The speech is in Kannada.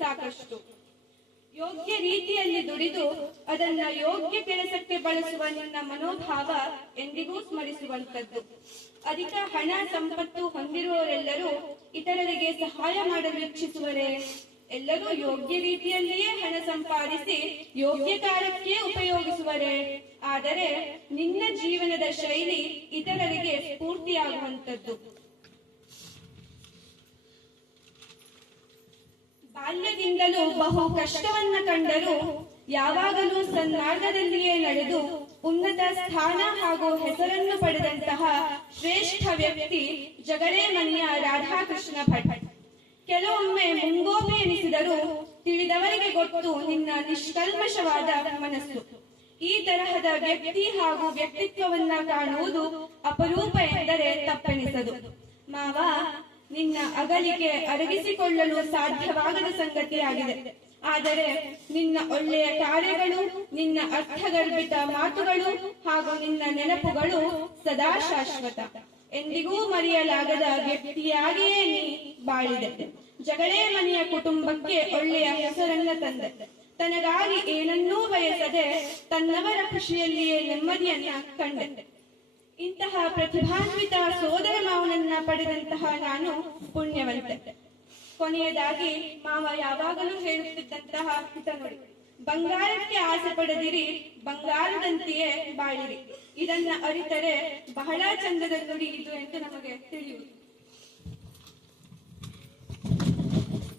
ಸಾಕಷ್ಟು. ಯೋಗ್ಯ ರೀತಿಯಲ್ಲಿ ದುಡಿದು ಅದನ್ನ ಯೋಗ್ಯ ಕೆಲಸಕ್ಕೆ ಬಳಸುವ ನಿನ್ನ ಮನೋಭಾವ ಎಂದಿಗೂ ಸ್ಮರಿಸುವಂತದ್ದು. ಅಧಿಕ ಹಣ ಸಂಪತ್ತು ಹೊಂದಿರುವವರೆಲ್ಲರೂ ಇತರರಿಗೆ ಸಹಾಯ ಮಾಡಲು ಇಚ್ಛಿಸುವರೇ? ಎಲ್ಲರೂ ಯೋಗ್ಯ ರೀತಿಯಲ್ಲಿಯೇ ಹಣ ಸಂಪಾದಿಸಿ ಯೋಗ್ಯ ಕಾರ್ಯಕ್ಕೆ ಉಪಯೋಗಿಸುವರೇ? ಆದರೆ ನಿನ್ನ ಜೀವನದ ಶೈಲಿ ಇತರರಿಗೆ ಸ್ಫೂರ್ತಿಯಾಗುವಂತದ್ದು. ಬಾಲ್ಯದಿಂದಲೂ ಬಹು ಕಷ್ಟವನ್ನ ಕಂಡರೂ ಯಾವಾಗಲೂ ಸನ್ಮಾರ್ಗದಲ್ಲಿಯೇ ನಡೆದು ಉನ್ನತ ಸ್ಥಾನ ಹಾಗೂ ಹೆಸರನ್ನು ಪಡೆದಂತಹ ಶ್ರೇಷ್ಠ ವ್ಯಕ್ತಿ ಜಗಳೇ ಮನೆಯ ರಾಧಾಕೃಷ್ಣ ಭಟ್. ಕೆಲವೊಮ್ಮೆ ಮುಂಗೋಪಿ ಎನಿಸಿದರೂ ತಿಳಿದವರಿಗೆ ಗೊತ್ತು ನಿನ್ನ ನಿಷ್ಕಲ್ಮಶವಾದ ಮನಸ್ಸು. ಈ ತರಹದ ವ್ಯಕ್ತಿ ಹಾಗೂ ವ್ಯಕ್ತಿತ್ವವನ್ನ ಕಾಣುವುದು ಅಪರೂಪ ಎಂದರೆ ತಪ್ಪೆನಿಸದು. ಮಾವ, ನಿನ್ನ ಅಗಲಿಕೆ ಅರಗಿಸಿಕೊಳ್ಳಲು ಸಾಧ್ಯವಾಗದ ಸಂಗತಿಯಾಗಿದೆ. ಆದರೆ ನಿನ್ನ ಒಳ್ಳೆಯ ಕಾರ್ಯಗಳು, ನಿನ್ನ ಅರ್ಥಗರ್ಭಿತ ಮಾತುಗಳು ಹಾಗೂ ನಿನ್ನ ನೆನಪುಗಳು ಸದಾ ಶಾಶ್ವತ. ಎಂದಿಗೂ ಮರೆಯಲಾಗದ ವ್ಯಕ್ತಿಯಾಗಿಯೇ ನೀ ಬಾಳಿದೆ. ಜಗಳೇ ಮನೆಯ ಕುಟುಂಬಕ್ಕೆ ಒಳ್ಳೆಯ ಹೆಸರನ್ನ ತಂದೆ. ತನಗಾಗಿ ಏನನ್ನೂ ಬಯಸದೆ ತನ್ನವರ ಖುಷಿಯಲ್ಲಿಯೇ ನೆಮ್ಮದಿಯನ್ನ ಕಂಡೆ. ಇಂತಹ ಪ್ರತಿಭಾನ್ವಿತ ಸೋದರ ಮಾವನನ್ನ ಪಡೆದಂತಹ ನಾನು ಪುಣ್ಯವಂತೆ. ಕೊನೆಯದಾಗಿ ಮಾವ ಯಾವಾಗಲೂ ಹೇಳುತ್ತಿದ್ದಂತಹ ಹಿತನುಡಿ, ಬಂಗಾರಕ್ಕೆ ಆಸೆ ಪಡೆದಿರಿ, ಬಂಗಾರದಂತೆಯೇ ಬಾಳಿರಿ. ಇದನ್ನ ಅರಿತರೆ ಬಹಳ ಚಂದದ ನುಡಿ ಇದು ಎಂದು ನಮಗೆ ತಿಳಿಯುವುದು.